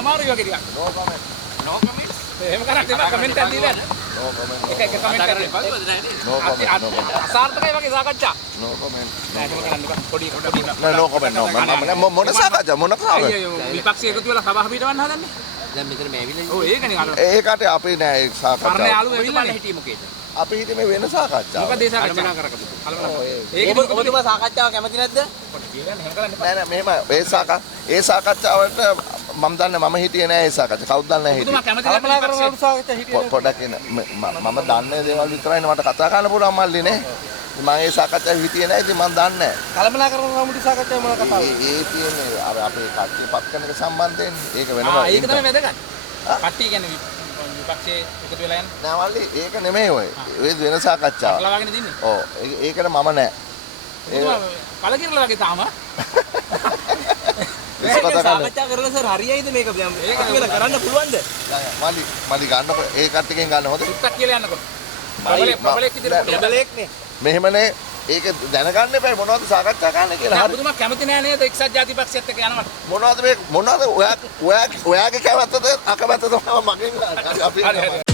අමාරුයි වගේ ටිකක්. නෝ කමෙන්ට්. නෝ කමෙන්ට්ස්. එහෙම කරන්නේ නැහැ කමෙන්ට් එකක් දීලා. නෝ කමෙන්ට්. එක කමෙන්ට් කරන්න එපා. නෝ කමෙන්ට්. අසාර්ථකයි වගේ සාකච්ඡා. නෝ කමෙන්ට්. නෑ ඒක කරන්න එපා. පොඩි නෑ නෝ කමෙන්ට් නෝ. මොන සාකච්ඡා මොන කාම? විපක්ෂය එකතු වෙලා සභාව පිටවන්න හදන්නේ. දැන් මෙතන මේ ඇවිල්ලා ඔව් ඒකනේ අර ඒකට අපි නෑ ඒ කරන සාකච්ඡා. යාළුවෝ ඇවිල්ලා හිටියේ මොකේද? අපි හිතේ මේ වෙන සාකච්ඡාවක්. මොකද ඒ සාකච්ඡා කල්පනා කරකතු. ඒක ඔබතුමා සාකච්ඡාව කැමති නැද්ද? එහෙම කරන්න එපා. නෑ නෑ මෙහෙම ඒ සාකච්ඡාවට මම දන්නේ මම හිටියේ නෑ ඒ සාකච්ඡා. කවුද දන්නේ හිටියේ? ඔබතුමා කැමති නැහැ විපක්ෂය සාකච්ඡා හිටියේ. පොඩක් ඉන්න මම දන්නේ දේවල් විතරයිනේ මට කතා කරන්න පුළුවන් මල්ලි නේ. මම ඒ සාකච්ඡාවේ හිටියේ නෑ ඉතින් මම දන්නේ නෑ. කල්පනා කරන කමිටු සාකච්ඡාවේ මොන කතාවද? ඒ තියෙන්නේ අර අපේ කට්ටිය පත් කරන එක සම්බන්ධයෙන් ඒක වෙනම. ඒක තමයි වැදගත්. කට්ටිය කියන්නේ විපක්ෂයේ එකතු වෙලා යන. නෑ මල්ලි ඒක නෙමෙයි ඔය. ඒ වෙන සාකච්ඡාවක්. ලවාගෙන දින්නේ. ඔව් ඒකට මම නෑ. කලකිරලා වගේ තාම. සාකච්ඡා කරලා සර් හරියයිද මේක ඒක කියලා කරන්න පුළුවන්ද? මල්ලි ගන්නකො ඒ කට්ටියකින් ගන්න හොඳ. සුත්තක් කියලා යන්නකො. ප්‍රබලෙක් විදිහට ප්‍රබලෙක්නේ. මෙහෙමනේ ඒක දැනගන්න එපා මොනවද සාකච්ඡා කරන්න කියලා. නෑ හරි. ඔබතුමා කැමති නෑ නේද එක්සත් ජාතිපක්ෂයත් එක්ක යනවට? මොනවද ඔයාගේ කැමැත්තද අකමැත්තද මගෙන් අපි